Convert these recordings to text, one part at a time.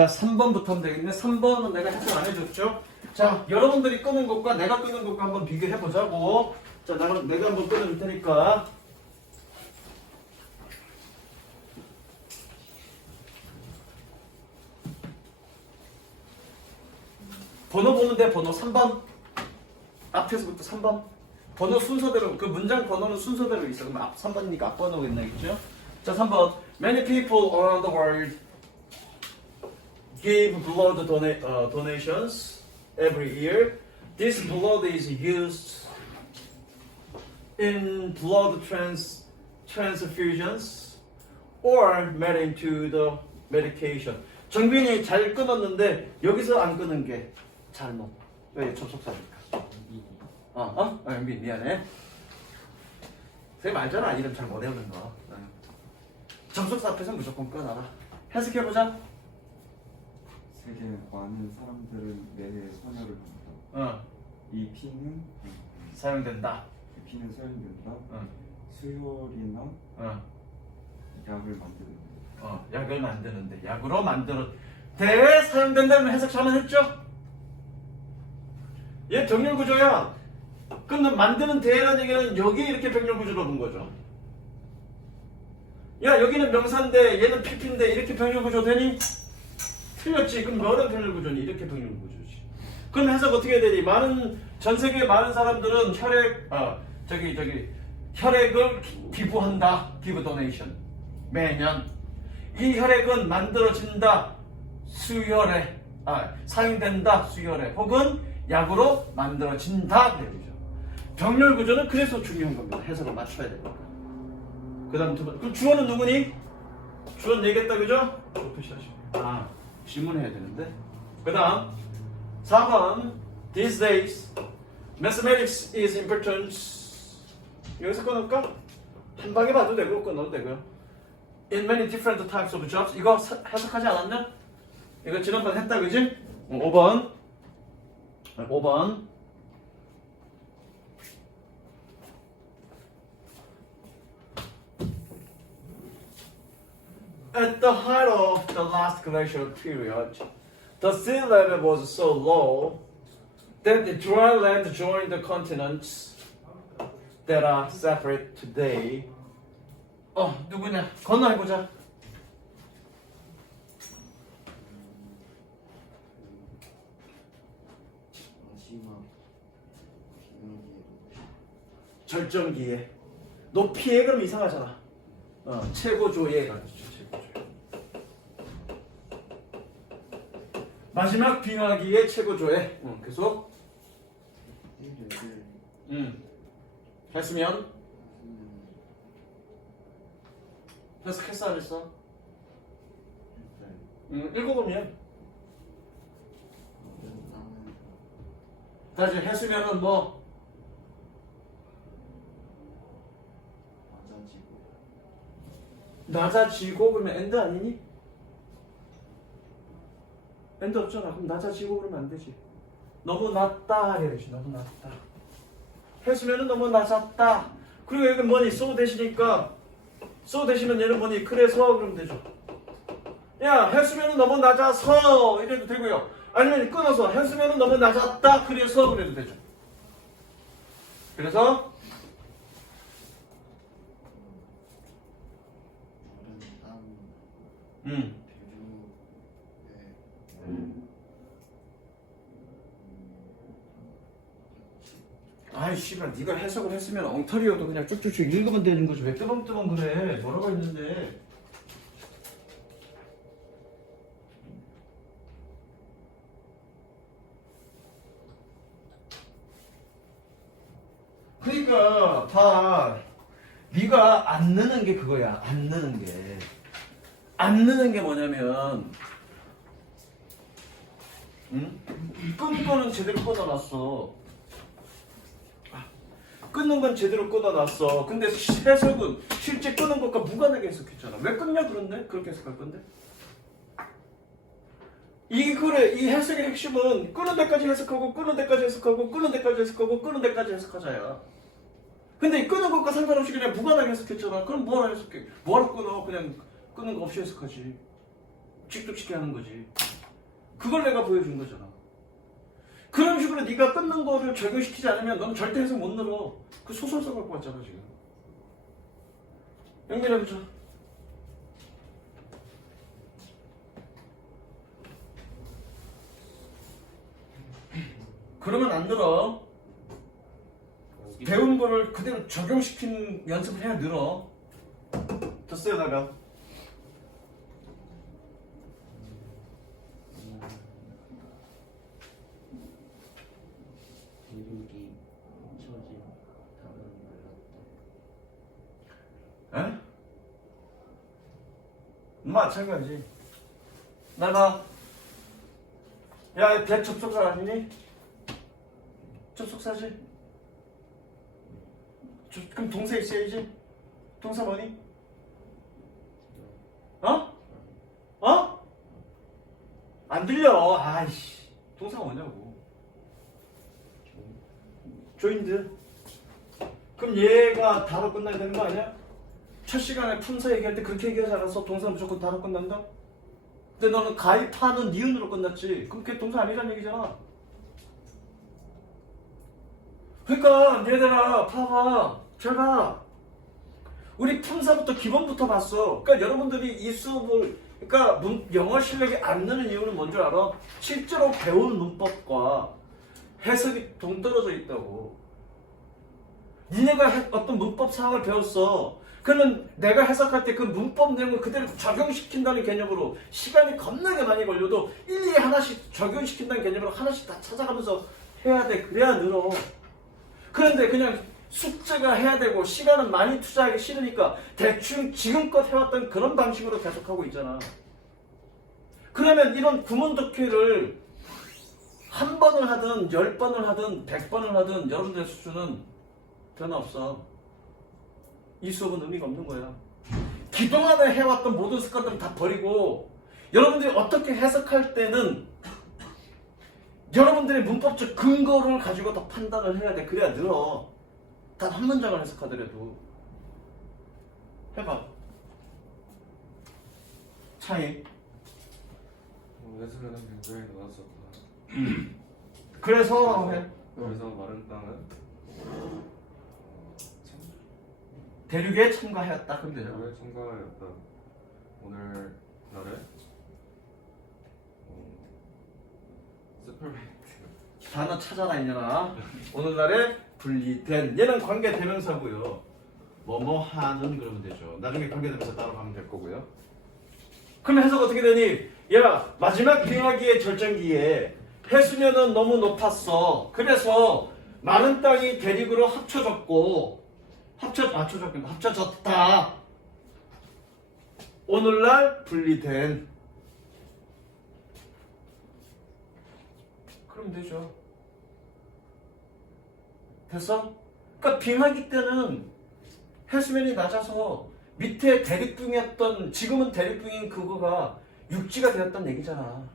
자, 3번부터 하면 되겠네. 3번은 내가 해석 안 해줬죠? 자, 여러분들이 끄는 것과 내가 끄는 것과 한번 비교해 보자고. 자, 내가 한번 끊어줄 테니까. 번호 보는데 번호 3번. 앞에서부터 3번. 번호 순서대로, 그 문장 번호는 순서대로 있어. 그럼 앞 3번이니까 앞 번호겠네겠죠? 자, 3번. Many people around the world give blood donations every year. This blood is used in blood transfusions or made into the medication. 정빈이 잘 끊었는데 여기서 안 끊은 게 잘못. 왜 접속사니까? 연빈 미안해. 선생님 알잖아, 이름 잘 못 외우는 거. 접속사 앞에서 무조건 끊어라. 해석해보자. 세계 많은 사람들은 매해 소녀를 본다. 이 피는 사용된다. 이 피는 사용된다. 응. 수혈이나 약을 만드는. 약을 만드는데 약으로 만들어 대 사용된다는 해석 잘만 했죠? 얘 병렬 구조야. 그럼 만드는 대라는 얘기는 여기 이렇게 병렬 구조로 본 거죠. 야, 여기는 명사인데 얘는 PP인데 이렇게 병렬 구조 되니? 틀렸지. 그럼 너는 병렬 구조니? 이렇게 병렬 구조지. 그럼 해석 어떻게 해야 되니? 전 세계 많은 사람들은 혈액을 기부한다. give donation. 매년. 이 혈액은 만들어진다. 수혈에. 사용된다. 수혈에. 혹은 약으로 만들어진다. 그래야죠. 병렬 구조는 그래서 중요한 겁니다. 해석을 맞춰야 되니까. 그 다음 두 번. 그럼 주어는 누구니? 주어는 얘기했다, 그죠? 표시하시고. 질문해야 되는데. 그 다음 4번. These days mathematics is important. 여기서 끊을까? 한 방에 봐도 되고 끊어도 되고요. In many different types of jobs. 이거 해석하지 않았냐? 이거 지난번 했다, 그지? 5번. 5번. At the height of the last glacial period, the sea level was so low that the dry land joined the continents that are separate today. 누구냐? 건너해보자. 마지막 절정기에. 높이에 그럼 이상하잖아. 최고조에 가르쳐. 최고조. 마지막 빙하기의 최고조에. 계속. 했으면 해석했어 안 했어? 읽어보면 다시 했으면은 뭐 낮아지고 그러면 엔드 아니니? 엔드 없잖아. 그럼 낮아지고 그러면 안 되지. 너무 낮다 해야 되지. 너무 낮다. 했으면은 너무 낮았다. 그리고 여기 뭐니? so 대시니까 so 대시면 얘는 뭐니? 그래서 그러면 되죠. 야, 했으면은 너무 낮아서 이래도 되고요. 아니면 끊어서 했으면은 너무 낮았다. 그래서 그래도 되죠. 그래서 아이 씨발 네가 해석을 했으면 엉터리여도 그냥 쭉쭉쭉 읽으면 되는 거지. 왜 뜨범뜨범 그래. 뭐라고 했는데. 그러니까 봐. 네가 안 느는 게 그거야. 안 느는 게. 안 느는 게 뭐냐면 끊는 거는 제대로 끊어놨어. 끊는 건 제대로 끊어놨어. 근데 해석은 실제 끊은 것과 무관하게 해석했잖아. 왜 끊냐 그런데? 그렇게 해석할 건데? 이 해석의 핵심은 끊는 데까지 해석하고 끊는 데까지 해석하고 끊는 데까지 해석하고 끊는 데까지 해석하자야. 근데 끄는 것과 상관없이 그냥 무관하게 해석했잖아. 그럼 뭐하러 해석해? 뭐하러 끊어? 그냥 끄는 거 없이 해석하지. 취득시켜야 하는 거지. 그걸 내가 보여준 거잖아. 그런 식으로 네가 끊는 거를 적용시키지 않으면 넌 절대 해석 못 늘어. 그 소설서 갖고 왔잖아 지금. 연결해보자. 그러면 안 늘어. 배운 거를 그대로 적용시키는 연습을 해야 늘어. 됐어요, 나가. 대륙이 쳐진 답은 에? 마찬가지. 나가. 야, 대 접속사 아니니? 접속사지? 그럼 동사 있어야지. 동사 뭐니? 어? 어? 안 들려. 아이씨. 동사가 뭐냐고. 조인드. 그럼 얘가 다로 끝나야 되는 거 아니야? 첫 시간에 품사 얘기할 때 그렇게 얘기하지 않았어? 동사 무조건 다로 끝난다? 근데 너는 가입하는 니은으로 끝났지. 그럼 그게 동사 아니란 얘기잖아. 그러니까 얘들아 봐봐. 잘 봐. 우리 품사부터 기본부터 봤어. 그러니까 여러분들이 이 수업을 그러니까 영어 실력이 안 느는 이유는 뭔 줄 알아? 실제로 배운 문법과 해석이 동떨어져 있다고. 니네가 어떤 문법 사항을 배웠어. 그러면 내가 해석할 때 그 문법 내용을 그대로 적용시킨다는 개념으로 시간이 겁나게 많이 걸려도 일일이 하나씩 적용시킨다는 개념으로 하나씩 다 찾아가면서 해야 돼. 그래야 늘어. 그런데 그냥 숙제가 해야 되고 시간은 많이 투자하기 싫으니까 대충 지금껏 해왔던 그런 방식으로 계속하고 있잖아. 그러면 이런 구문 독해를 한 번을 하든 10번을 하든 100번을 하든 여러분들의 수준은 변화 없어. 이 수업은 의미가 없는 거야. 그동안에 해왔던 모든 습관들을 다 버리고 여러분들이 어떻게 해석할 때는 여러분들의 문법적 근거를 가지고 더 판단을 해야 돼. 그래야 늘어. 단 한 문장을 해석하더라도. 해봐. 차이. 예술은 굉장히 나왔었다. 그래서 해. 그래서 마른 땅은 대륙에 참가하였다. 그럼 되잖아. 왜 참가하였다. 오늘 날에 세퍼레이트 단어 찾아라 이년아. 오늘날에 분리된 얘는 관계대명사고요. 뭐뭐 하는 그러면 되죠. 나중에 관계대명사 따로 가면 될 거고요. 그럼 해석 어떻게 되니? 야, 마지막 빙하기의 절정기에 해수면은 너무 높았어. 그래서 마른 땅이 대륙으로 합쳐졌다. 오늘날 분리된. 그럼 되죠. 됐어? 그러니까 빙하기 때는 해수면이 낮아서 밑에 대립붕이었던 지금은 대립붕인 그거가 육지가 되었던 얘기잖아.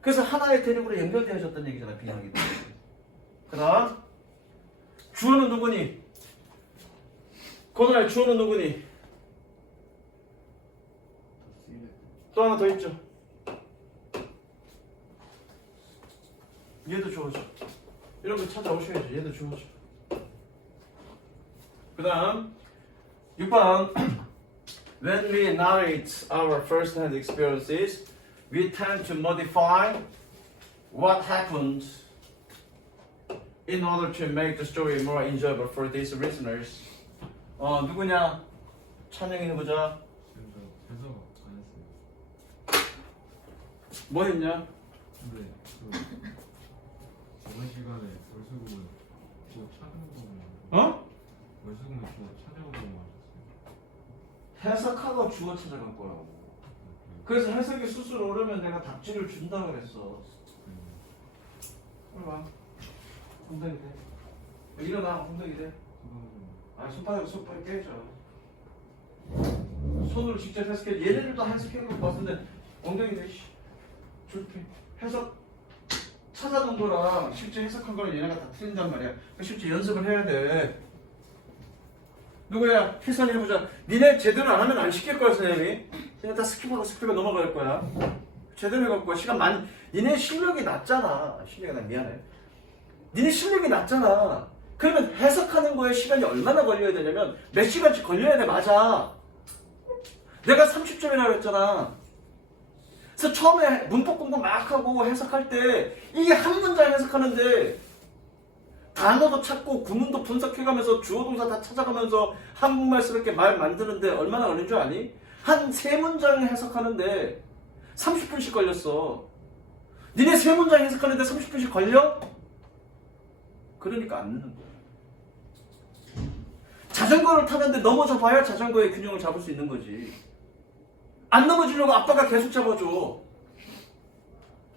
그래서 하나의 대륙으로 연결되어졌던 얘기잖아. 빙하기 때문에. 그다음 주어는 누구니? 고노의 주어는 누구니? 또 하나 더 있죠. 얘도 주어져. 이런 거 찾아오셔야지. 얘도 주어져. 그 다음 6번 When we narrate our first-hand experiences, we tend to modify what happened in order to make the story more enjoyable for these listeners. 누구냐? 찬영이 해보자. 해석 안 했어요. 뭐 했냐? 근데 저번 시간에 월수금은 주어 찾아오고 월수금은 주어 찾아오고 하셨어요. 해석하고 주어 찾아갈 거라고. 그래서 해석이 스스로 오르면 내가 답지를 준다고 그랬어. 빨리 와. 엉덩이 대. 일어나. 엉덩이 대. 손바닥 손바닥 깨져. 손으로 직접 해석해. 얘네들도 해석해놓고 봤는데 엉덩이 대. 좋게. 해석 찾아놓은 거랑 실제 해석한 거랑 얘네가 다 틀린단 말이야. 실제 연습을 해야 돼. 누구야? 희선이 해보자. 니네 제대로 안 하면 안 시킬 거야, 선생님이. 그냥 다 스킵하고 넘어갈 거야. 제대로 해갖고 니네 실력이 낮잖아. 실력이 나 미안해. 니네 실력이 낮잖아. 그러면 해석하는 거에 시간이 얼마나 걸려야 되냐면 몇 시간씩 걸려야 돼. 맞아. 내가 30점이라고 했잖아. 그래서 처음에 문법 공부 막 하고 해석할 때 이게 한 문장 해석하는데 단어도 찾고 구문도 분석해가면서 주어 동사 다 찾아가면서 한국말스럽게 말 만드는데 얼마나 걸린 줄 아니? 한 3문장 해석하는데 30분씩 걸렸어. 니네 3문장 해석하는데 30분씩 걸려? 그러니까 안 느는 거야. 자전거를 타는데 넘어져 봐야 자전거의 균형을 잡을 수 있는 거지. 안 넘어지려고 아빠가 계속 잡아줘.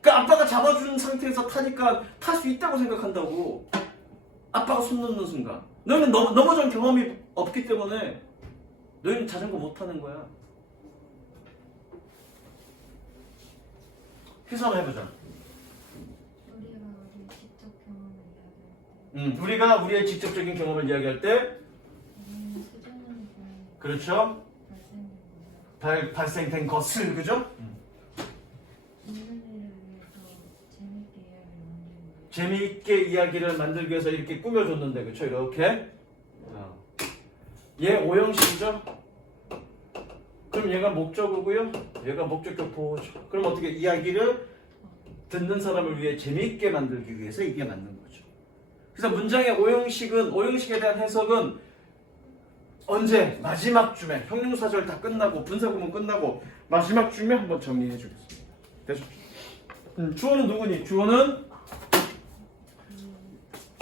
그 아빠가 잡아준 상태에서 타니까 탈 수 있다고 생각한다고. 아빠가 손 놓는 순간. 너희는 넘어진 경험이 없기 때문에 너희는 자전거 못 타는 거야. 해서 한번 해보자. 우리가 우리의 직접적인 경험을 이야기할 때 그렇죠? 발생된 것을 그죠? 재미있게 이야기를 만들기 위해서 이렇게 꾸며줬는데 그렇죠? 이렇게 얘 오형식이죠? 그럼 얘가 목적어고요. 얘가 목적격 보호죠. 그럼 어떻게 이야기를 듣는 사람을 위해 재미있게 만들기 위해서 이게 맞는 거죠. 그래서 문장의 오형식에 대한 해석은 언제? 마지막 쯤에 형용사절 다 끝나고 분사구문 끝나고 마지막 쯤에 한번 정리해 주겠습니다. 됐죠? 주어는 누구니? 주어는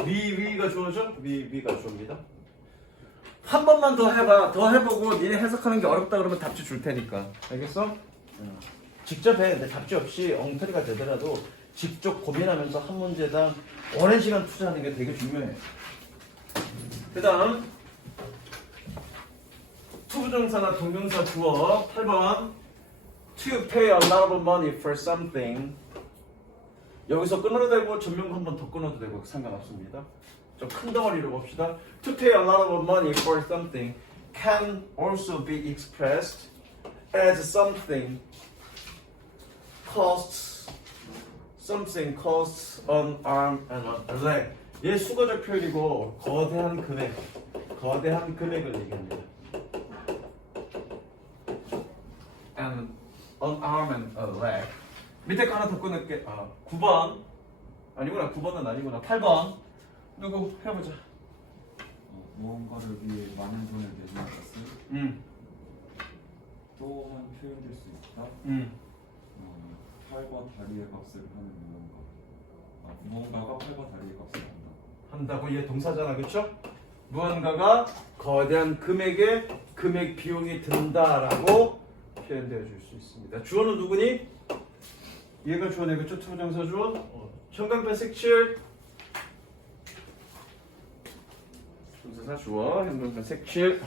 위가 주어죠? 위가 주어입니다. 한 번만 더 해봐. 더 해보고 니네 해석하는 게 어렵다 그러면 답지 줄 테니까. 알겠어? 직접 해. 근데 답지 없이 엉터리가 되더라도 직접 고민하면서 한 문제당 오랜 시간 투자하는 게 되게 중요해. 그 다음 투부정사나 동명사 주어 8번 To pay a lot of money for something. 여기서 끊어도 되고 전면부 한 번 더 끊어도 되고 상관없습니다. 좀 큰 덩어리로 봅시다. To pay a lot of money for something can also be expressed as something costs an arm and a leg. 얘 수거적 표현이고 거대한 금액을 얘기합니다. And an arm and a leg. 밑에 거 하나 더 끊을게. 9번 아니구나. 9번은 아니구나. 8번 누구 해보자. 무언가를 위해 많은 돈을 내는 것은 또한 표현될 수 있다. 팔과 다리의 값을 하는 무언가가 팔과 다리의 값을 한다고 얘 동사잖아, 그렇죠? 무언가가 거대한 금액 비용이 든다라고 표현되어 줄 수 있습니다. 주어는 누구니? 얘가 주어네, 그렇죠? 투부정사 주어. 형광펜 색칠. 동사사 주어, 형광펜 색칠.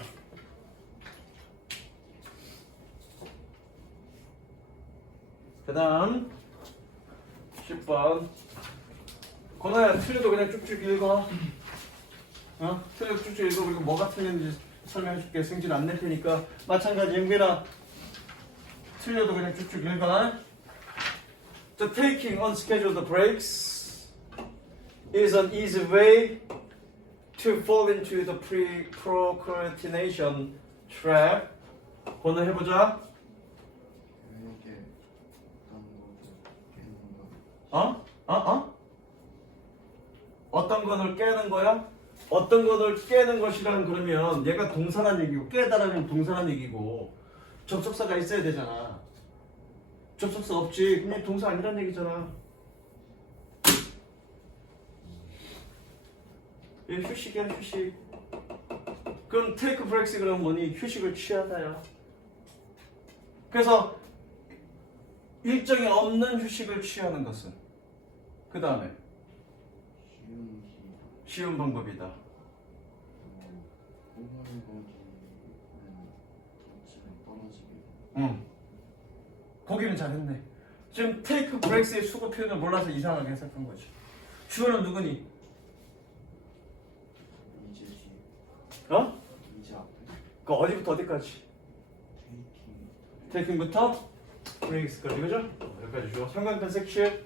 그 다음 10번. 건아야, 틀려도 그냥 쭉쭉 읽어. 틀려도 쭉쭉 읽어. 그리고 뭐가 틀렸는지 설명해줄게. 승진 안 낼 테니까. 마찬가지 영빈아, 틀려도 그냥 쭉쭉 읽어. The taking unscheduled breaks is an easy way to fall into the procrastination trap. 번호 해보자. 이렇게 하는 거 어떤 것을 깨는 거야? 어떤 것을 깨는 것이라는 그러면 얘가 동사란 얘기고 깨달으면 동사란 얘기고 접속사가 있어야 되잖아. 접속사 없지. 그냥 동사 아니란 얘기잖아. 얘 휴식이야, 휴식. 그럼 take breaks 그러면 뭐니? 휴식을 취하다야. 그래서 일정이 없는 휴식을 취하는 것은 그 다음에 쉬운 방법이다. 공부하는 거기는 집에 떨어지게. 보기는 잘했네. 지금 take breaks의 수거 표현을 몰라서 이상하게 해석한 거지. 주어는 누구니? 이제 뒤에. 어? 이제 앞에. 그 어디부터 어디까지? 테이킹. taking부터 brinks까지 그죠? 여기까지 줘. 삼각편 섹션.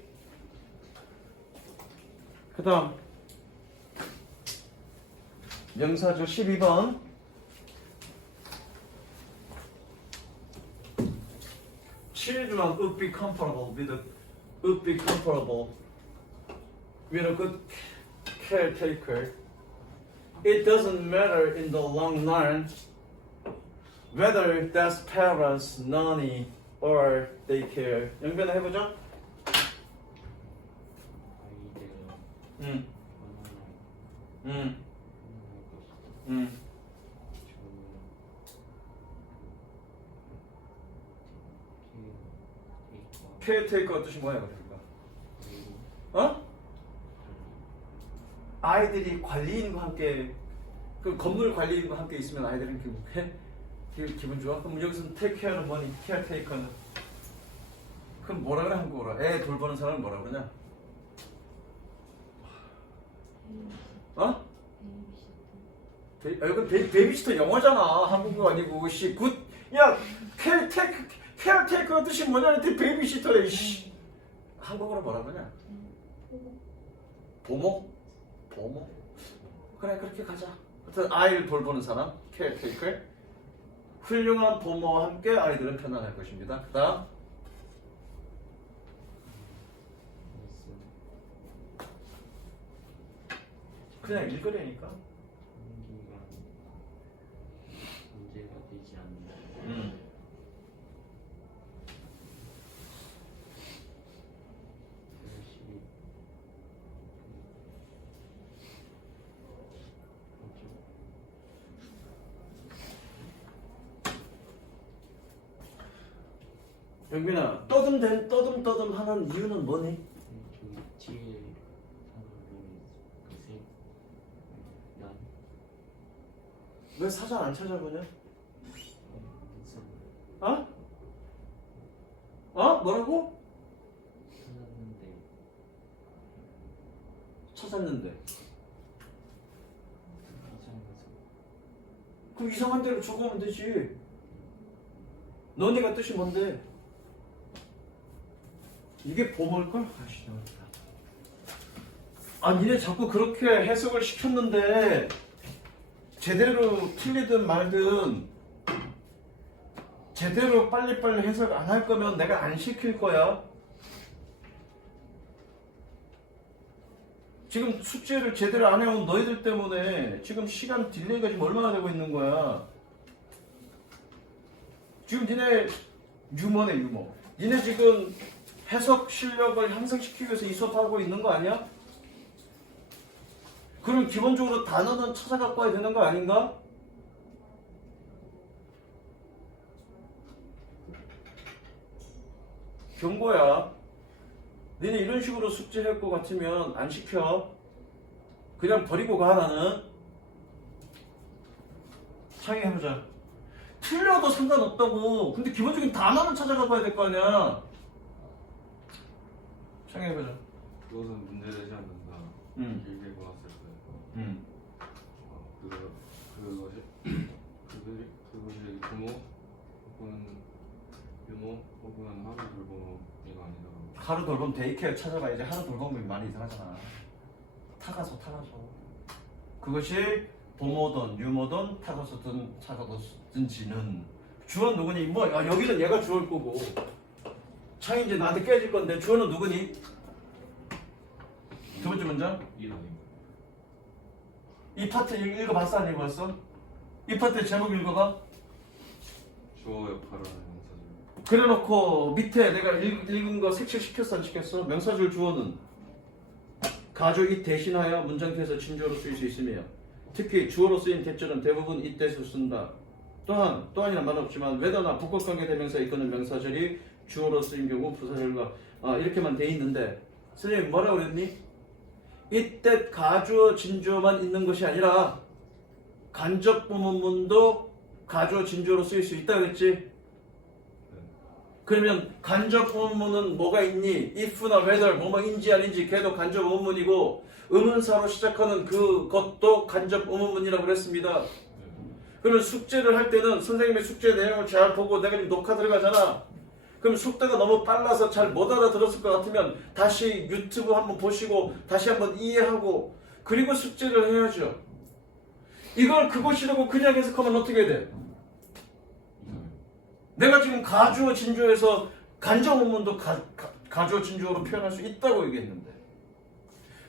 그 다음 명사조 12번. Children would be comfortable with a good caretaker. It doesn't matter in the long run whether that's parents, nanny, or daycare. 연변을 해보죠. 아이들은 음. 케어테이커 뜻이 뭐야 그러니까? 어? 아이들이 관리인과 함께 그 건물 관리인과 함께 있으면 아이들은 기분 좋아? 그럼 여기서는 take care는 뭐니? 케어테이커는 그럼 뭐라 그래 한국어로? 애 돌보는 사람은 뭐라 그러냐? 어? 이건 베이비시터 영어잖아. 한국어 아니고 씨 굿. 야 케어테이커 뜻이 뭐냐? 베이비시터래 씨. 한국어로 뭐라 그러냐? 보모? 그래 그렇게 가자. 하여튼 아이를 돌보는 사람 케어테이커. 훌륭한 보모와 함께 아이들은 편안할 것입니다. 그 다음 그냥 읽으려니까. 문제가 되지 않는 열심히 영빈아 떠듬 하는 이유는 뭐니? 좀 뒤에 난 왜 사전 안 찾아보냐? 어? 뭐라고? 찾았는데 그럼 이상한 대로 적으면 되지. 너네가 뜻이 뭔데? 이게 보모일걸? 아씨 니네 자꾸 그렇게 해석을 시켰는데 제대로 틀리든 말든 제대로 빨리빨리 해석 안 할 거면 내가 안 시킬 거야. 지금 숙제를 제대로 안 해온 너희들 때문에 지금 시간 딜레이가 지금 얼마나 되고 있는 거야. 지금 니네 유머네 유머. 니네 지금 해석 실력을 향상시키기 위해서 이 수업하고 있는 거 아니야? 그럼 기본적으로 단어는 찾아갖고 와야 되는 거 아닌가? 경고야. 니네 이런 식으로 숙제할 것 같으면 안 시켜. 그냥 버리고 가. 나는 창의해보자. 틀려도 상관없다고. 근데 기본적인 단어는 찾아가 봐야 될 거 아니야. 창의해보자. 그것은 문제되지 않는다. 길게 보았을 때. 그것이 부모 혹은 유모 혹은 하루 돌봄이가 아니다. 하루 돌봄 데이케어 찾아봐야지. 하루 돌봄이 많이 이상하잖아. 타가소. 그것이 보모든 유모든 타가소든 차가든지는 주어는 누구니? 여기는 얘가 주어일 거고 창이 이제 나한테 깨질 건데 주어는 누구니? 두 번째 문장. 이 파트 읽어봤어? 안 읽어봤어? 이 파트 제목 읽어봐. 주어 역할을 하는 명사절. 그래놓고 밑에 내가 읽은 거 색칠시켰어 안 시켰어? 명사절 주어는 가족이 대신하여 문장태에서 진주어로 쓰일 수 있으며 특히 주어로 쓰인 대절은 대부분 이때서 쓴다. 또한이란 말은 없지만 whether나 복합관계 대명사에 이끄는 명사절이 주어로 쓰인 경우 부사절과 이렇게만 돼 있는데 선생님 뭐라고 그랬니? 이때 가주어 진주어만 있는 것이 아니라 간접 부문문도 가주어 진주어로 쓰일 수 있다 그랬지? 그러면 간접 부문문은 뭐가 있니? if나 whether 뭐뭐인지 아닌지 걔도 간접 부문문이고 의문사로 시작하는 그것도 간접 부문문이라고 그랬습니다. 그러면 숙제를 할 때는 선생님의 숙제 내용을 잘 보고 내가 지금 녹화 들어가잖아. 그럼 속도가 너무 빨라서 잘 못 알아들었을 것 같으면 다시 유튜브 한번 보시고 다시 한번 이해하고 그리고 숙제를 해야죠. 이걸 그것이라고 그냥 해석하면 어떻게 돼? 내가 지금 가주어 진주어에서 간접 원문도 가주어 진주어로 표현할 수 있다고 얘기했는데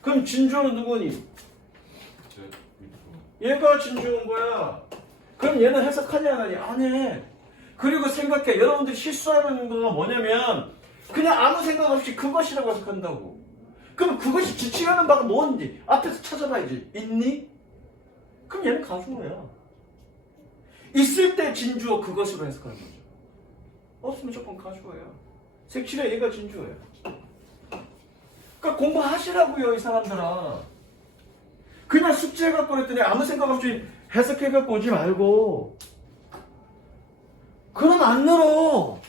그럼 진주어는 누구니? 제 밑으로. 얘가 진주어인 거야. 그럼 얘는 해석하냐 안 하냐? 안 해. 그리고 생각해. 여러분들이 실수하는 거가 뭐냐면 그냥 아무 생각 없이 그것이라고 해석한다고. 그럼 그것이 지칭하는 바가 뭔지 앞에서 찾아봐야지. 있니? 그럼 얘는 가주어야. 있을 때 진주어 그것으로 해석하는 거죠. 없으면 조금 가주어야. 색칠해 얘가 진주어야. 그러니까 공부하시라고요 이 사람들아. 그냥 숙제 해갖고 그랬더니 아무 생각 없이 해석해갖고 오지 말고 그럼 안 늘어.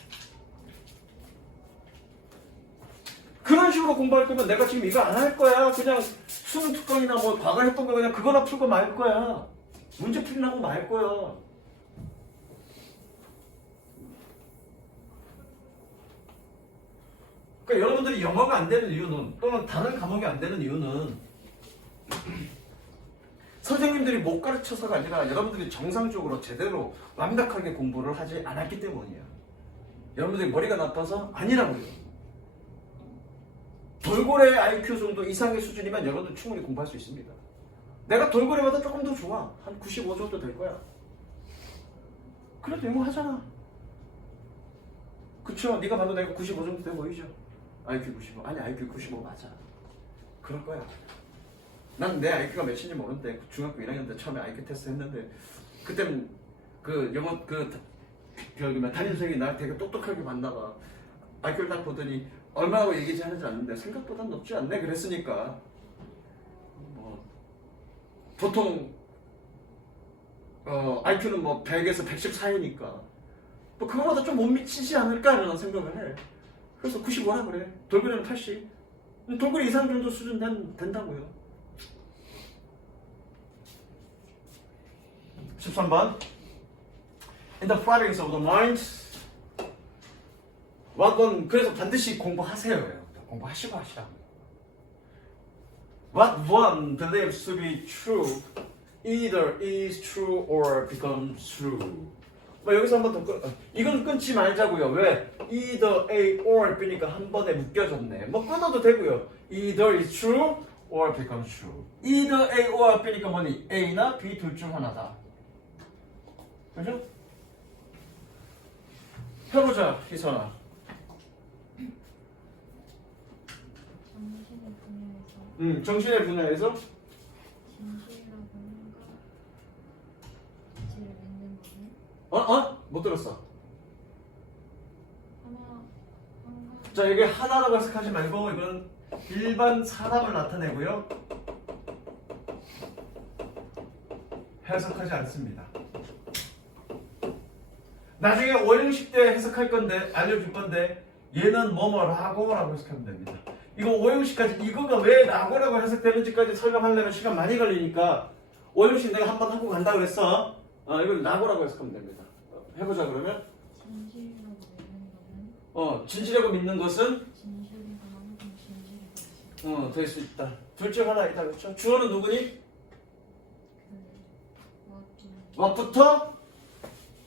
그런 식으로 공부할 거면 내가 지금 이거 안 할 거야. 그냥 수능 특강이나 뭐 과거 했던 거 그냥 그거나 풀고 말 거야. 문제 풀이나 하고 말 거야. 그러니까 여러분들이 영어가 안 되는 이유는 또는 다른 과목이 안 되는 이유는 선생님들이 못 가르쳐서가 아니라 여러분들이 정상적으로 제대로 완벽하게 공부를 하지 않았기 때문이야. 여러분들이 머리가 나빠서 아니라고요. 돌고래 IQ 정도 이상의 수준이면 여러분들 충분히 공부할 수 있습니다. 내가 돌고래보다 조금 더 좋아. 한 95 정도 될 거야. 그래도 영어 하잖아. 그쵸? 네가 봐도 내가 95 정도 돼 보이죠? IQ 95. 아니 IQ 95 맞아. 그럴 거야. 난 내 IQ가 몇인지 모르는데 중학교 1학년 때 처음에 IQ 테스트 했는데 그때는 그 영어 저기 담임 선생님이 날 되게 똑똑하게 봤나 봐. IQ를 딱 보더니 얼마라고 얘기하지 않는데 생각보다 높지 않네 그랬으니까 뭐 보통 IQ는 뭐 100에서 110 사이니까 뭐 그거보다 좀 못 미치지 않을까 라는 생각을 해. 그래서 95라 그래. 돌고래는 80. 돌고래 이상 정도 수준 된다고요. 13번 In the flutterings of the mind What one 그래서 반드시 공부하세요. 공부하시고 하시라고요. What one believes to be true either is true or becomes true. 뭐 여기서 한 번 더 이건 끊지 말자고요. 왜? Either A or B니까 한 번에 묶여졌네. 뭐 끊어도 되고요. Either is true or becomes true. Either A or B니까 뭐니? A나 B 둘 중 하나다. 그죠? 해보자, 희선아. 정신의 분야에서 정신의 분야에서 진실이라고 하는 거 진실을 믿는 거는 못 들었어. 하나 자, 이게 하나라고 해석하지 말고 이건 일반 사람을 나타내고요. 해석하지 않습니다. 나중에 오형식 때 해석할 건데 알려줄 건데 얘는 뭐뭐라고 라고 해석하면 됩니다. 이거 오형식까지 이거가 왜 라고라고 해석되는지까지 설명하려면 시간 많이 걸리니까 오형식 내가 한번 하고 간다 그랬어. 이걸 라고라고 해석하면 됩니다. 해보자 그러면. 진실이라고 믿는 거는 진실이라고 믿는 것은 진실이가 항상 진실이 될 수 있다. 둘 중 하나이다 그렇죠? 주어는 누구니? what부터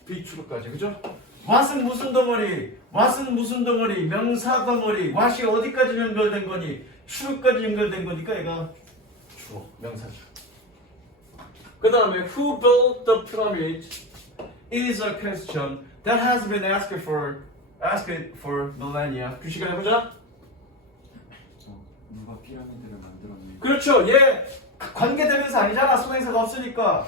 be-true까지 그죠? what은 무슨 덩어리? what은 무슨 덩어리? 명사 덩어리. what이 어디까지 연결된 거니? true까지 연결된 거니까 얘가 주어, 명사죠. 그 다음에 who built the pyramid is a question that has been asked for millennia. 규칙을 해보자. 누가 피라미드를 만들었니? 그렇죠. 얘 관계대명사 아니잖아. 수동사가 없으니까.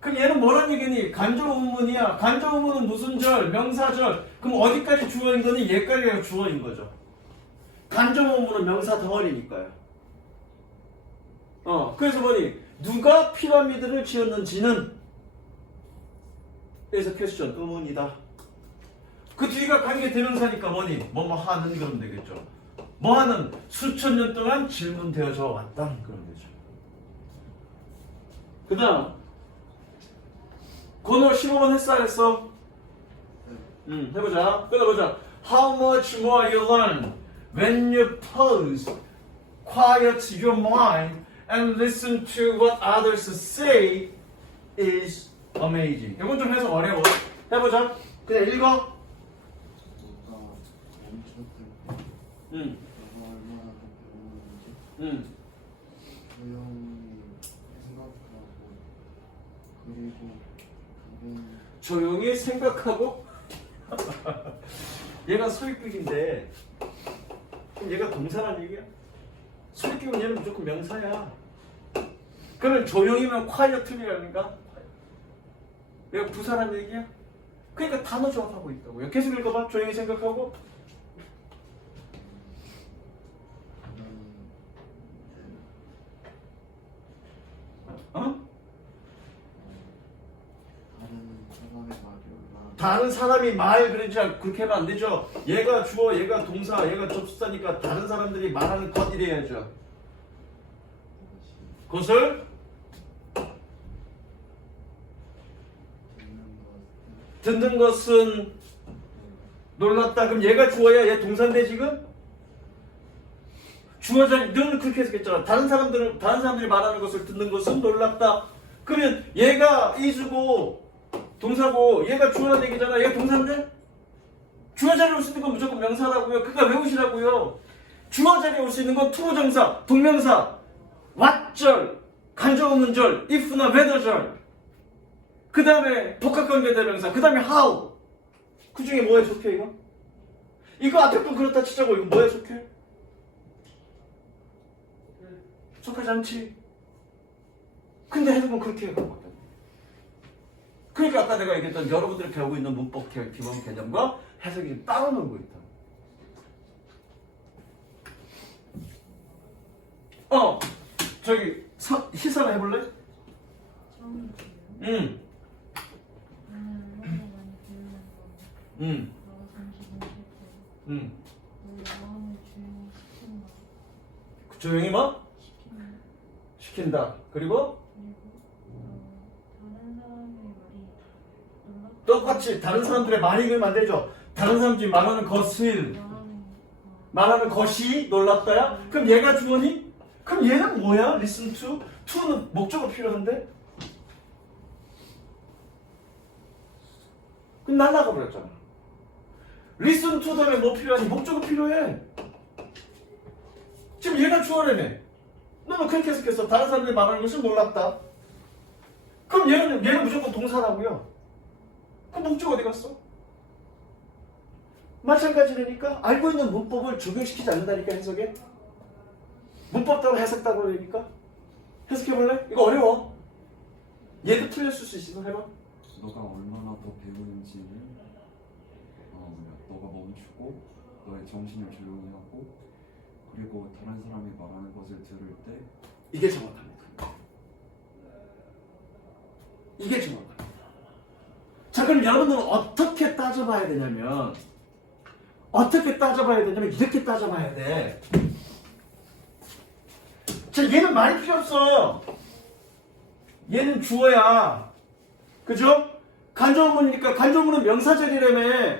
그럼 얘는 뭐란 얘기니? 간접의문이야. 간접의문은 무슨 절? 명사절. 그럼 어디까지 주어인 거니? 얘까지가 주어인 거죠. 간접의문은 명사 덩어리니까요. 그래서 뭐니? 누가 피라미드를 지었는지는 그래서 퀘스천 의문이다. 그 뒤가 관계대명사니까 뭐니? 뭐뭐 하는 그러면 되겠죠. 뭐 하는 수천 년 동안 질문되어져 왔다 그런 거죠. 그 다음 건호 15번 했어 안 했어? 해보자. 끊어보자. How much more you learn when you pause, quiet your mind, and listen to what others say is amazing. 이건 좀 해서 어려워. 해보자. 그냥 읽어. 너가 멈췄을 때 응. 너가 얼마나 더 배우는지 응. 조용히 생각하고 그리고 가벼운 조용히 생각하고 얘가 소위격인데 그럼 얘가 동사란 얘기야? 소위격은 얘는 무조건 명사야. 그러면 조용히면 quietly라는가? 얘가 부사란 얘기야? 그러니까 단어 조합하고 있다고요. 계속 읽어봐. 조용히 생각하고. 어? 다른 사람이 말 그러지 않고 그렇게 하면 안 되죠. 얘가 주어, 얘가 동사, 얘가 접수사니까 다른 사람들이 말하는 것 이래야죠. 그것을 듣는 것은 놀랐다. 그럼 얘가 주어야 얘 동사인데 지금? 주어자 늘 그렇게 해석했잖아. 다른 사람들이 말하는 것을 듣는 것은 놀랍다. 그러면 얘가 이주고 동사고 얘가 주어라는 얘기잖아. 얘가 동사인데? 주어 자리에 올 수 있는 건 무조건 명사라고요. 그러니까 외우시라고요. 주어 자리에 올 수 있는 건 투부정사, 동명사, what절, 간접 없는 절, if나 whether절. 그 다음에 복합관계대명사, 그 다음에 how. 그 중에 뭐에 속해 이거? 이거 앞에 건 그렇다 치자고 이거 뭐에 속해? 속하지 않지. 근데 해석은 그렇게 해가거든. 그러니까 아까 내가 얘기했던 여러분들이 배우고 있는 문법 기본 개념과 해석이 좀 따로 놀고 있다. 저기 희사나 해볼래? 처음이고요. 응. 나는 얼마나 많이 배우는 거. 응. 너가 잠시 멈출 때. 응. 너의 마음을 조용히 시킨다. 조용히 뭐? 시킨다. 시킨다. 그리고 다른 사람의 말이 놀랍다. 똑같이 다른 사람들의 말이 그러면 안 되죠. 다른 사람들이 말하는 것을 말하는 것이 놀랍다야? 그럼 얘가 주어니? 그럼 얘는 뭐야? listen to? to는 목적어 필요한데? 그럼 날라가 버렸잖아. listen to 다음에 뭐 필요하니? 목적어 필요해. 지금 얘가 주어라며. 너는 그렇게 해석했어. 다른 사람들이 말하는 것은 놀랍다. 그럼 얘는 무조건 동사라고요. 그럼 목적 어디 갔어? 마찬가지라니까. 알고 있는 문법을 적용시키지 않는다니까 해석에. 문법 따로 해석 따로 그러니까. 해석해볼래? 이거 어려워. 얘도 틀렸을 수 있어. 해봐. 너가 얼마나 더 배우는지를 너가 멈추고 너의 정신을 조용히 하고 그리고 다른 사람이 말하는 것을 들을 때 이게 정확합니다. 이게 정확합니다. 자, 그럼 여러분들은 어떻게 따져봐야 되냐면 이렇게 따져봐야 돼. 자, 얘는 말이 필요 없어. 얘는 주어야. 그죠? 간접문이니까 간접문은 명사절이라며.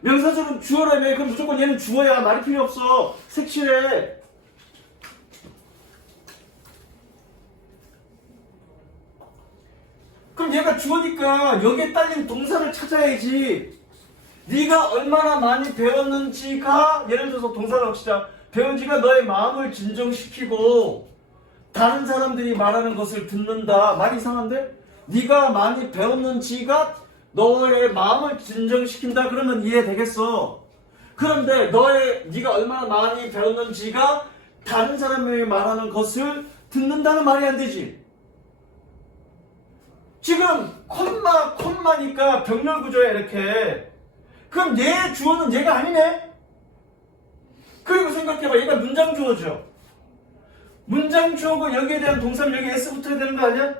명사절은 주어라며. 그럼 무조건 얘는 주어야. 말이 필요 없어. 색칠해. 그럼 얘가 주어니까 여기에 딸린 동사를 찾아야지. 네가 얼마나 많이 배웠는지가, 예를 들어서 동사를 합시다. 배운지가 너의 마음을 진정시키고 다른 사람들이 말하는 것을 듣는다. 말이 이상한데? 네가 많이 배웠는지가 너의 마음을 진정시킨다. 그러면 이해되겠어. 그런데 네가 얼마나 많이 배웠는지가 다른 사람이 말하는 것을 듣는다는 말이 안 되지. 지금 콤마니까 병렬 구조야 이렇게. 그럼 얘 주어는 얘가 아니네. 그리고 생각해봐. 얘가 문장 주어죠. 문장 주어고 여기에 대한 동사는 여기 S 붙어야 되는 거 아니야?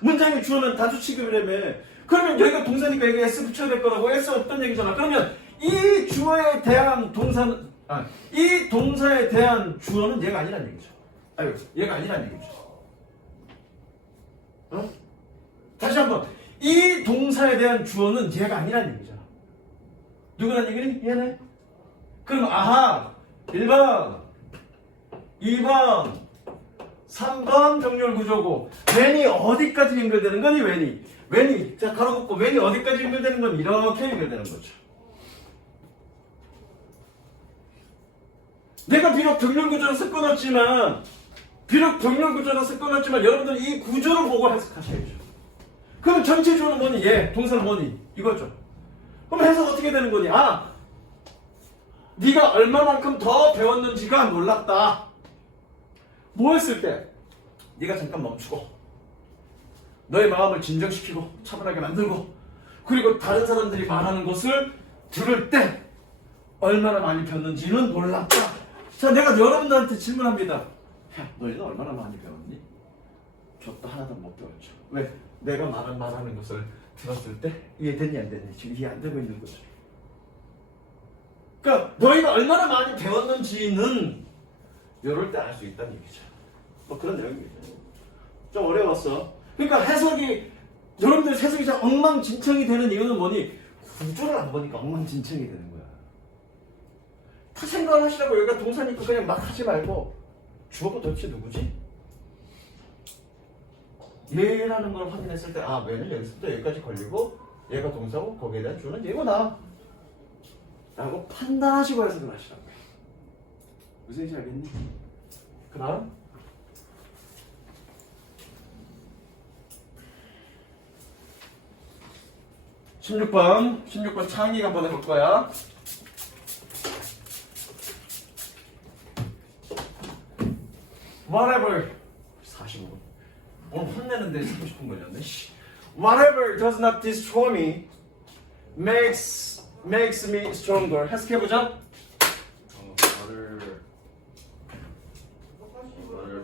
문장이 주어는 다수 취급이라며. 그러면 여기가 동사니까 여기 S 붙여야 될 거라고. S 없던 얘기잖아. 그러면 이 주어에 대한 동사는 이 동사에 대한 주어는 얘가 아니란 얘기죠. 얘가 아니란 얘기죠. 어? 다시 한번 이 동사에 대한 주어는 얘가 아니란 얘기잖아. 누구란 얘기니? 얘네. 그럼 아하 1번 2번 3번 정렬 구조고 when이 어디까지 연결되는 거니? when이 자 가로 긋고 when이 어디까지 연결되는 건 이렇게 연결되는 거죠. 내가 비록 정렬 구조를 섞어놨지만 여러분들 이 구조를 보고 해석하셔야죠. 그럼 전체 주어는 뭐니? 얘 동사는 뭐니? 이거죠. 그럼 해석 어떻게 되는 거니? 아 네가 얼마만큼 더 배웠는지가 놀랍다. 뭐 했을 때? 네가 잠깐 멈추고 너의 마음을 진정시키고 차분하게 만들고 그리고 다른 사람들이 말하는 것을 들을 때 얼마나 많이 배웠는지는 놀랍다. 자, 내가 여러분들한테 질문합니다. 야, 너희는 얼마나 많이 배웠니? 저도 하나도 못 배웠죠. 왜? 내가 말하는 것을 들었을 때 이해됐니 안 됐니? 지금 이해 안 되고 있는 거죠. 그러니까 너희가 얼마나 많이 배웠는지는 이럴 때 알 수 있다는 얘기죠. 뭐 그런 내용입니다. 좀 어려웠어. 그러니까 여러분들 해석이 잘 엉망진창이 되는 이유는 뭐니? 구조를 안 보니까 엉망진창이 되는 거야. 다 생각을 하시라고. 여기가 동사니까 그냥 막 하지 말고 주어가 도대체 누구지? 얘라는 걸 확인했을 때 아 얘는 여기서부터 여기까지 걸리고 얘가 동사고 거기에 대한 주어는 얘구나 라고 판단하시고 해석을 하시라고요. 무슨 얘기인지 알겠니? 그 다음 16번 창의가 한번 해볼 거야. Whatever 45분 오늘 혼내는데 30분 걸렸네. Whatever does not destroy me makes me stronger. 해석해보자. 나를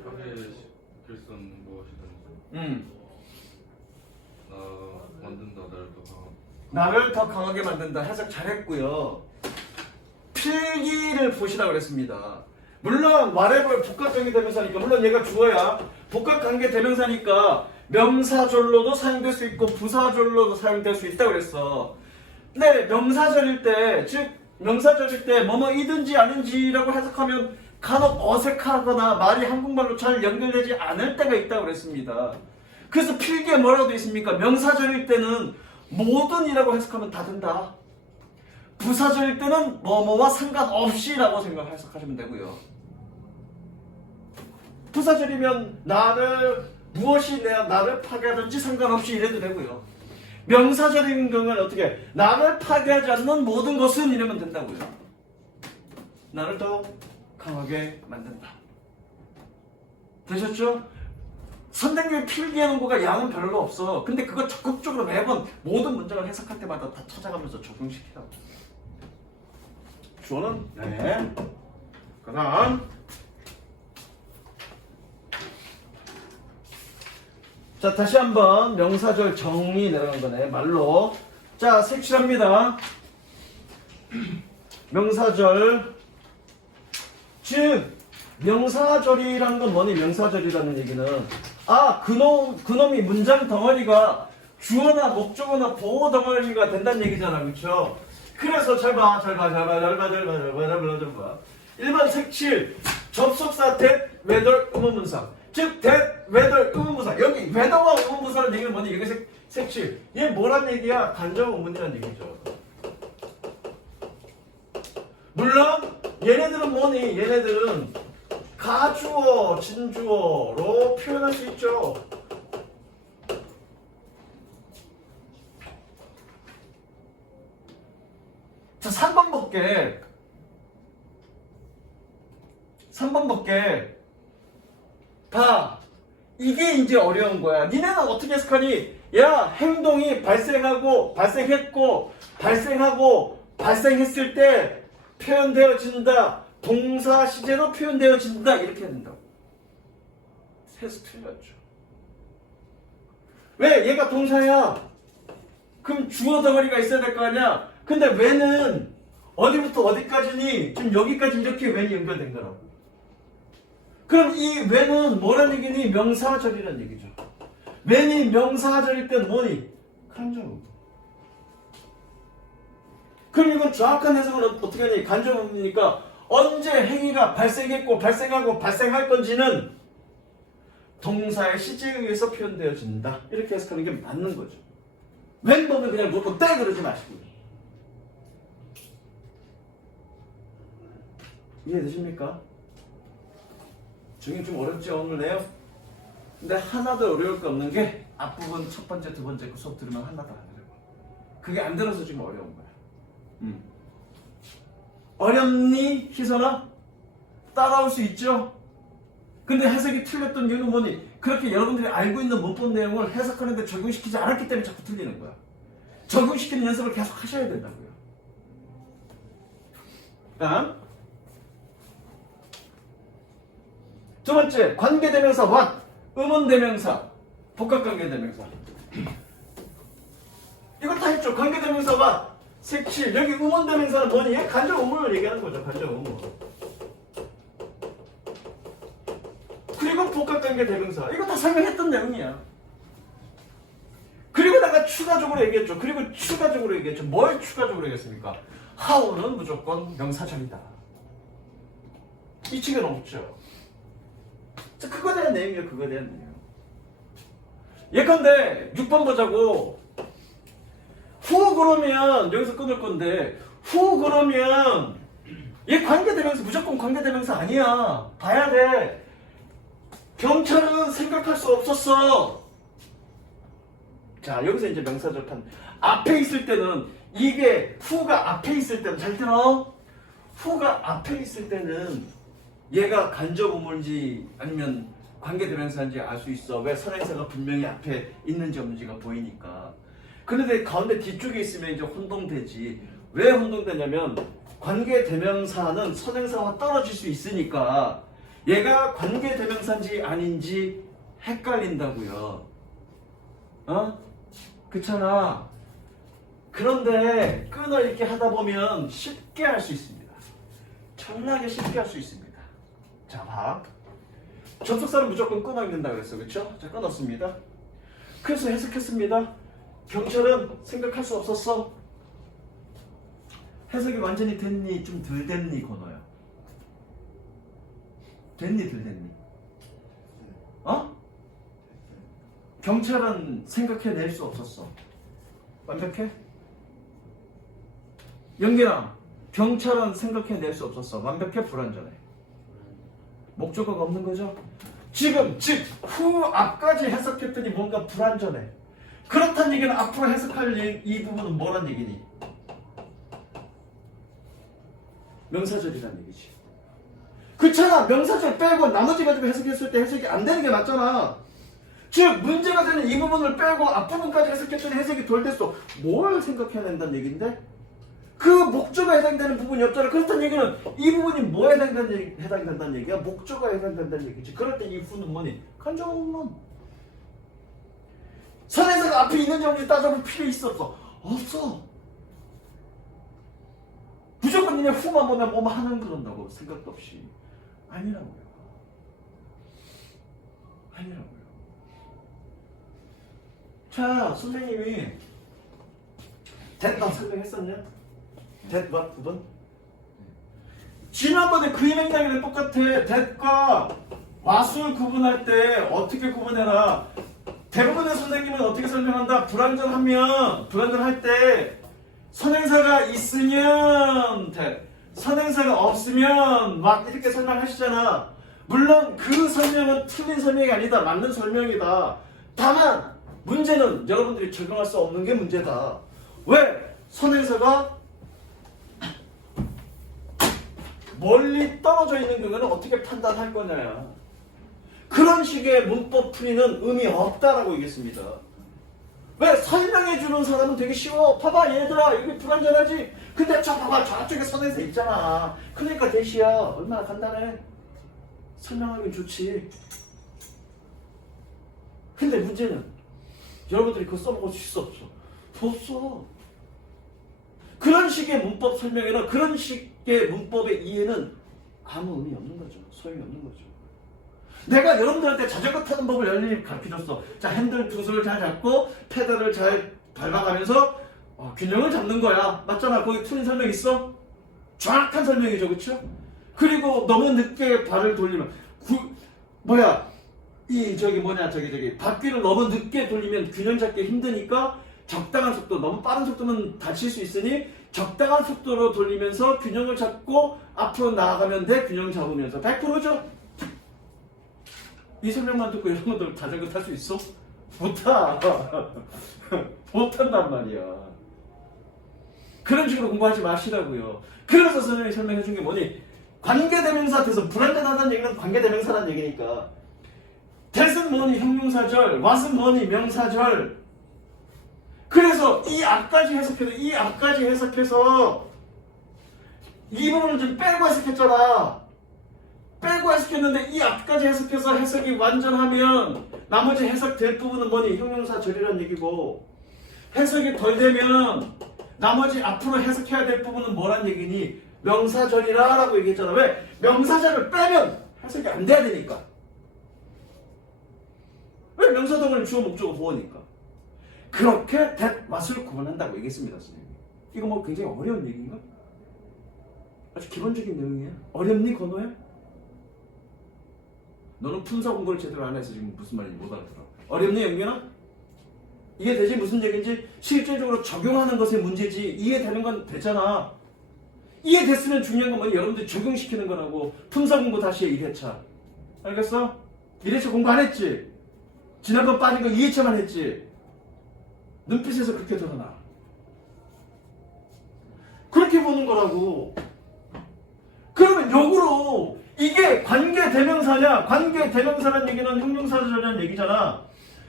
파괴시킬 수 있는 무엇이든지 만든다. 나를 더 강하게 만든다. 해석 잘했고요. 필기를 보시라고 그랬습니다. 물론 whatever 복합관계 대명사니까 물론 얘가 주어야 복합관계 대명사니까 명사절로도 사용될 수 있고 부사절로도 사용될 수 있다고 그랬어. 근데 명사절일 때 뭐뭐이든지 아닌지라고 해석하면 간혹 어색하거나 말이 한국말로 잘 연결되지 않을 때가 있다고 그랬습니다. 그래서 필기에 뭐라고 되어 있습니까? 명사절일 때는 모든이라고 해석하면 다 된다. 부사절일 때는 뭐뭐와 상관없이라고 해석하시면 되고요. 부사절이면 무엇이 나를 파괴하든지 상관없이 이래도 되고요. 명사절인 경우는 어떻게? 나를 파괴하지 않는 모든 것은 이러면 된다고요. 나를 더 강하게 만든다. 되셨죠? 선생님이 필기하는 거가 양은 별로 없어. 근데 그거 적극적으로 매번 모든 문장을 해석할 때마다 다 찾아가면서 적용시키라고. 주어는 네. 그 다음 자 다시 한번 명사절 정의 내려간 거네. 말로. 자 색칠합니다. 명사절 즉 명사절이라는 건 뭐니? 명사절이라는 얘기는 그놈이 문장 덩어리가 주어나 목적어나 보호 덩어리가 된다는 얘기잖아. 그렇죠? 그래서 잘 봐. 1번 색칠 접속사 that, whether 의문문사 즉 that, whether 의문문사 여기 whether와 의문문사라는 얘기는 뭐니? 여기 색칠 얘 뭐란 얘기야? 간접 의문이라는 얘기죠. 물론 얘네들은 뭐니? 얘네들은 가주어, 진주어로 표현할 수 있죠. 자, 3번 볼게. 3번 볼게. 봐. 이게 이제 어려운 거야. 니네는 어떻게 해석하니? 야, 행동이 발생했을 때 표현되어진다. 동사 시제로 표현되어진다. 이렇게 해야 된다고. 해석 틀렸죠. 왜? 얘가 동사야. 그럼 주어 덩어리가 있어야 될 거 아니야. 근데 when은 어디부터 어디까지니? 지금 여기까지 이렇게 when이 연결된 거라고. 그럼 이 when은 뭐란 얘기니? 명사절이란 얘기죠. 맨이 명사절일 땐 뭐니? 간접의무. 그럼 이건 정확한 해석은 어떻게 하니? 간접의무니까 언제 행위가 발생했고 발생하고 발생할 건지는 동사의 시제에 의해서 표현되어진다. 이렇게 해석하는 게 맞는 거죠. 맨 보면 그냥 놓고 떼 그러지 마시고요. 이해되십니까? 정리 좀 어렵죠 오늘 내용? 근데 하나도 어려울 거 없는 게 앞부분 첫 번째 두 번째 그 수업 들으면 하나도 안 어려워. 그게 안 들어서 지금 어려운 거야. 어렵니 희선아? 따라올 수 있죠? 근데 해석이 틀렸던 이유는 뭐니? 그렇게 여러분들이 알고 있는 문법 내용을 해석하는데 적용시키지 않았기 때문에 자꾸 틀리는 거야. 적용시키는 연습을 계속 하셔야 된다고요. 다음 두 번째 관계대명사 what, 의문대명사, 복합관계대명사. 이거 다 했죠. 관계대명사 what, 색칠. 여기 의문대명사는 뭐니? 간접 의문을 얘기하는 거죠. 간접 의문. 그리고 복합관계대명사. 이거 다 설명했던 내용이야. 그리고 내가 추가적으로 얘기했죠. 뭘 추가적으로 얘기했습니까? how는 무조건 명사절이다. 이 측은 없죠. 자, 그거에 대한 내용이에요. 그거에 대한 내용. 예컨대 6번 보자고. 후 그러면 여기서 끊을 건데 후 그러면 얘 관계대명사 무조건 관계대명사 아니야. 봐야 돼. 경찰은 생각할 수 없었어. 자, 여기서 이제 명사절판 앞에 있을 때는 이게 후가 앞에 있을 때는 잘 들어. 후가 앞에 있을 때는 얘가 간접의문인지 아니면 관계대명사인지 알 수 있어. 왜 선행사가 분명히 앞에 있는지 없는지가 보이니까. 그런데 가운데 뒤쪽에 있으면 이제 혼동되지. 왜 혼동되냐면 관계대명사는 선행사와 떨어질 수 있으니까 얘가 관계대명사인지 아닌지 헷갈린다고요. 어? 그렇잖아. 그런데 끊어 읽기 하다 보면 쉽게 할 수 있습니다. 청나게 쉽게 할 수 있습니다. 자, 봐. 접속사는 무조건 끊어 읽는다 그랬어. 그렇죠? 자, 끊었습니다. 그래서 해석했습니다. 경찰은 생각할 수 없었어. 해석이 완전히 됐니? 좀 덜 됐니? 건어야. 됐니? 덜 됐니? 어? 경찰은 생각해낼 수 없었어. 완벽해? 영기랑 경찰은 생각해낼 수 없었어. 완벽해? 불완전해? 목적어가 없는 거죠? 지금 즉 후 앞까지 해석했더니 뭔가 불완전해. 그렇다는 얘기는 앞으로 해석할 이 부분은 뭐란 얘기니? 명사절이란 얘기지. 그렇잖아. 명사절 빼고 나머지 가지고 해석했을 때 해석이 안 되는 게 맞잖아. 즉 문제가 되는 이 부분을 빼고 앞부분까지 해석했더니 해석이 덜 됐어. 뭘 생각해낸다는 얘기인데? 그 목적어에 해당되는 부분이 없잖아. 그렇다는 얘기는 이 부분이 뭐에 해당된다는 얘기야? 목적어에 해당된다는 얘기지. 그럴 때 이 후는 뭐니? 간접의문. 선행사가 앞에 있는지 없는지 따져볼 필요 있었어? 없어. 무조건 그냥 후만 보면 뭐만 하는 그런다고 생각도 없이. 아니라고요. 아니라고요. 자, 선생님이 됐다 설명했었냐? 됐다 9번? 지난번에 그 행동이랑 똑같아. that과 what을 구분할 때 어떻게 구분해라. 대부분의 선생님은 어떻게 설명한다? 불완전할 때 선행사가 있으면 that, 선행사가 없으면 what 이렇게 설명하시잖아. 물론 그 설명은 틀린 설명이 아니다. 맞는 설명이다. 다만 문제는 여러분들이 적용할 수 없는 게 문제다. 왜? 선행사가 멀리 떨어져 있는 경우는 어떻게 판단할 거냐야. 그런 식의 문법 풀이는 의미 없다라고 얘기했습니다. 왜? 설명해주는 사람은 되게 쉬워. 봐봐 얘들아 이게 불완전하지. 근데 저 봐봐 저쪽에 선행사 있잖아. 그러니까 대시야. 얼마나 간단해. 설명하기 좋지. 근데 문제는 여러분들이 그거 써먹을 수 있어 없어? 없어. 그런 식의 문법 설명에는 그런 식의 문법의 이해는 아무 의미 없는 거죠. 소용이 없는 거죠. 내가 여러분들한테 자전거 타는 법을 열심히 가르쳐줬어. 자, 핸들 두 손을 잘 잡고 페달을 잘 밟아가면서 균형을 잡는 거야. 맞잖아. 거기 틀린 설명 있어? 정확한 설명이죠, 그렇죠? 그리고 너무 늦게 발을 돌리면 바퀴를 너무 늦게 돌리면 균형 잡기 힘드니까 적당한 속도, 너무 빠른 속도는 다칠 수 있으니 적당한 속도로 돌리면서 균형을 잡고 앞으로 나아가면 돼. 균형 잡으면서 100%죠? 이 설명만 듣고 여러분들 자전거 탈 수 있어? 못타. 못한단 말이야. 그런 식으로 공부하지 마시라고요. 그래서 선생님이 설명해 준 게 뭐니? 관계대명사 돼서 불완전하다는 얘기는 관계대명사라는 얘기니까. that은 뭐니? 형용사절, what은 뭐니? 명사절. 그래서 이 앞까지 해석해서 이 부분을 좀 빼고 해석했잖아. 빼고 해석했는데 이 앞까지 해석해서 해석이 완전하면 나머지 해석될 부분은 뭐니? 형용사절이라는 얘기고, 해석이 덜 되면 나머지 앞으로 해석해야 될 부분은 뭐란 얘기니? 명사절이라 라고 얘기했잖아. 왜? 명사절을 빼면 해석이 안 돼야 되니까. 왜? 명사동을 주어 목적어 보어니까. 그렇게 that, what을 구분한다고 얘기했습니다, 선생님. 이거 뭐 굉장히 어려운 얘기인가? 아주 기본적인 내용이야. 어렵니, 건호야? 너는 품사 공부를 제대로 안 해서 지금 무슨 말인지 못 알아들어. 어렵니, 영균아? 이해되지? 무슨 얘기인지? 실제적으로 적용하는 것의 문제지. 이해되는 건 되잖아. 이해됐으면 중요한 건 뭐니? 여러분들이 적용시키는 거라고. 품사 공부 다시 해, 1회차. 알겠어? 1회차 공부 안 했지? 지난번 빠진 거 2회차만 했지? 눈빛에서 그렇게 드러나. 그렇게 보는 거라고. 그러면 역으로 이게 관계대명사냐? 관계대명사라는 얘기는 형용사절이라는 얘기잖아.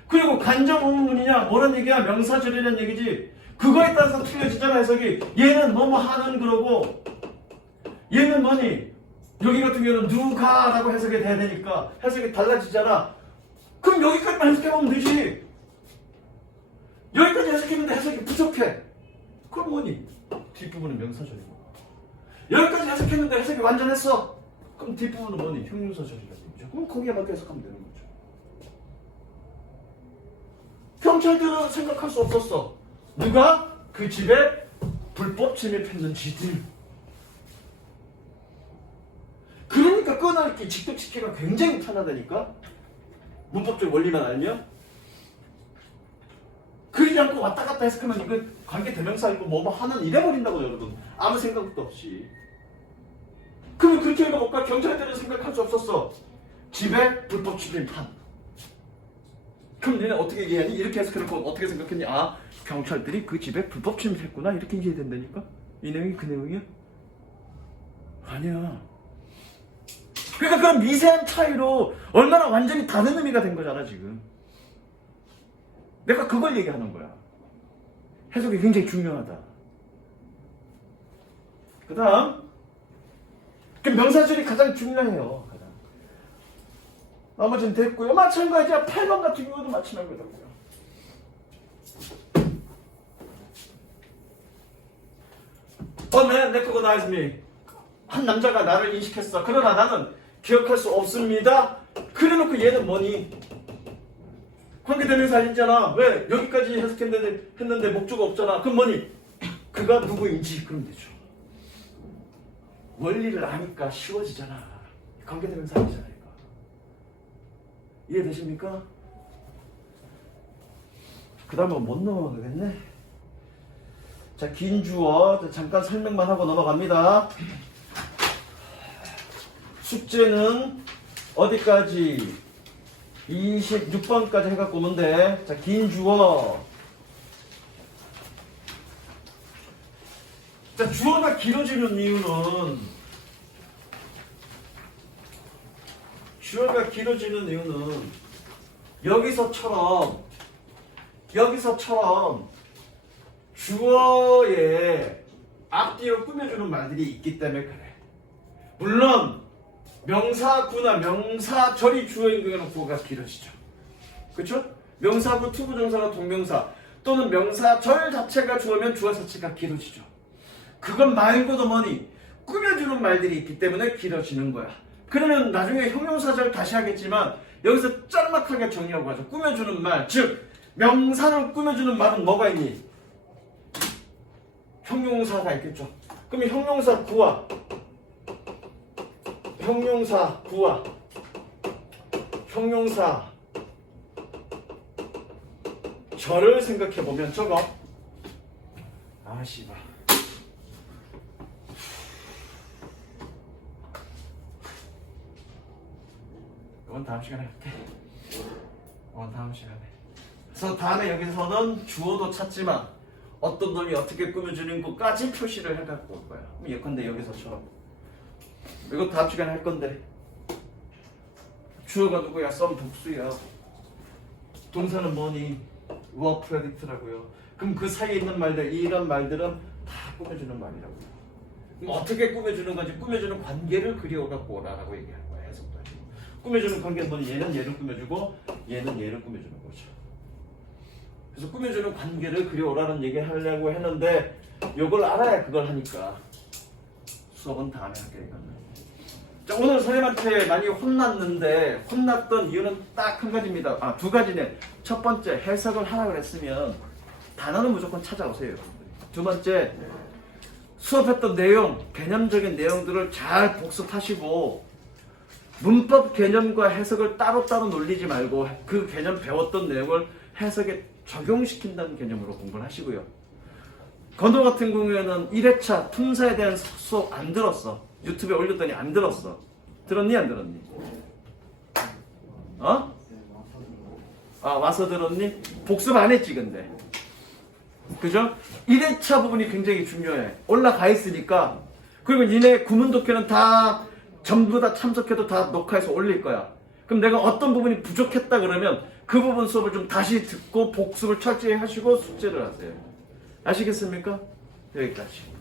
그리고 간접의문문이냐? 뭐란 얘기야? 명사절이라는 얘기지. 그거에 따라서 틀려지잖아, 해석이. 얘는 뭐뭐 하는 그러고, 얘는 뭐니? 여기 같은 경우는 누가 라고 해석이 돼야 되니까 해석이 달라지잖아. 그럼 여기까지만 해석해보면 되지. 여기까지 해석했는데 해석이 부족해. 그럼 뭐니? 뒷부분은 명사절이고. 여기까지 해석했는데 해석이 완전했어. 그럼 뒷부분은 뭐니? 형용사절이라는 얘기죠. 그럼 거기에 맞게 해석하면 되는 거죠. 경찰들은 생각할 수 없었어. 누가 그 집에 불법 침입했는지들. 그러니까 끊어읽기, 직독짓기가 굉장히 편하다니까. 문법적 원리만 알면. 그러지 않고 왔다 갔다 해석하면 이거 관계대명사이고 뭐뭐 하는 이래버린다고, 여러분. 아무 생각도 없이. 그러면 그렇게 읽어볼까? 경찰들은 생각할 수 없었어. 집에 불법 침입한. 그럼 얘는 어떻게 이해하니? 이렇게 해석해놓고 어떻게 생각했니? 아, 경찰들이 그 집에 불법 침입했구나. 이렇게 이해된다니까? 이 내용이 그 내용이야? 아니야. 그러니까 그런 미세한 차이로 얼마나 완전히 다른 의미가 된 거잖아, 지금. 내가 그걸 얘기하는 거야. 해석이 굉장히 중요하다. 그 다음, 명사절이 가장 중요해요. 가장. 나머지는 됐고요. 마찬가지야. 8번 같은 경우도 마찬가지더라고요. 내 거고 나이스 미. 한 남자가 나를 인식했어. 그러나 나는 기억할 수 없습니다. 그래놓고 얘는 뭐니? 관계대명사 아니잖아. 왜? 여기까지 해석했는데 목적어 없잖아. 그럼 뭐니? 그가 누구인지 그럼 되죠. 원리를 아니까 쉬워지잖아. 관계대명사 아니잖아. 이거. 이해되십니까? 그 다음은 못 넘어가겠네. 자, 긴 주어 잠깐 설명만 하고 넘어갑니다. 숙제는 어디까지? 26번까지 해갖고 오면 돼. 자, 긴 주어. 자, 주어가 길어지는 이유는 여기서처럼 주어에 앞뒤로 꾸며주는 말들이 있기 때문에 그래. 물론 명사구나 명사절이 주어인 경우는 구어가 길어지죠. 그렇죠? 명사구, 투부정사나 동명사 또는 명사절 자체가 주어면 주어 자체가 길어지죠. 그것 말고도 뭐니? 꾸며주는 말들이 있기 때문에 길어지는 거야. 그러면 나중에 형용사절 다시 하겠지만 여기서 짤막하게 정리하고 가죠. 꾸며주는 말, 즉 명사를 꾸며주는 말은 뭐가 있니? 형용사가 있겠죠. 그러면 형용사 구와 형용사 절을 생각해보면 저거 씨발 이건 다음 시간에 할게. 이건 다음 시간에. 그래서 다음에 여기서는 주어도 찾지만 어떤 놈이 어떻게 꾸며주는 것까지 표시를 해갖고 올 거야. 예컨대 여기서처럼. 이거 다음 시간에 할 건데. 주어가 누구야? 썸 복수야. 동사는 뭐니? verb predict라고요. 그럼 그 사이에 있는 말들, 이런 말들은 다 꾸며주는 말이라고요. 그럼 어떻게 꾸며주는 건지 꾸며주는 관계를 그려갖고 오라라고 얘기하는 거야. 해석도 아니고. 꾸며주는 관계는 뭐니? 얘는 얘를 꾸며주고 얘는 얘를 꾸며주는 거죠. 그래서 꾸며주는 관계를 그려오라는 얘기 하려고 했는데 이걸 알아야 그걸 하니까 수업은 다음에 할게 이거는. 자, 오늘 선생님한테 많이 혼났는데 혼났던 이유는 딱 한 가지입니다. 두 가지네. 첫 번째, 해석을 하라 그랬으면 단어는 무조건 찾아오세요. 두 번째, 수업했던 내용, 개념적인 내용들을 잘 복습하시고 문법 개념과 해석을 따로따로 놀리지 말고 그 개념 배웠던 내용을 해석에 적용시킨다는 개념으로 공부를 하시고요. 건도 같은 경우에는 1회차 품사에 대한 수업 안 들었어. 유튜브에 올렸더니 안 들었어. 들었니 안 들었니? 와서 들었니? 복습 안 했지 근데. 그죠? 1회차 부분이 굉장히 중요해. 올라가 있으니까. 그리고 니네 구문독해는 다 전부 다 참석해도 다 녹화해서 올릴 거야. 그럼 내가 어떤 부분이 부족했다 그러면 그 부분 수업을 좀 다시 듣고 복습을 철저히 하시고 숙제를 하세요. 아시겠습니까? 여기까지.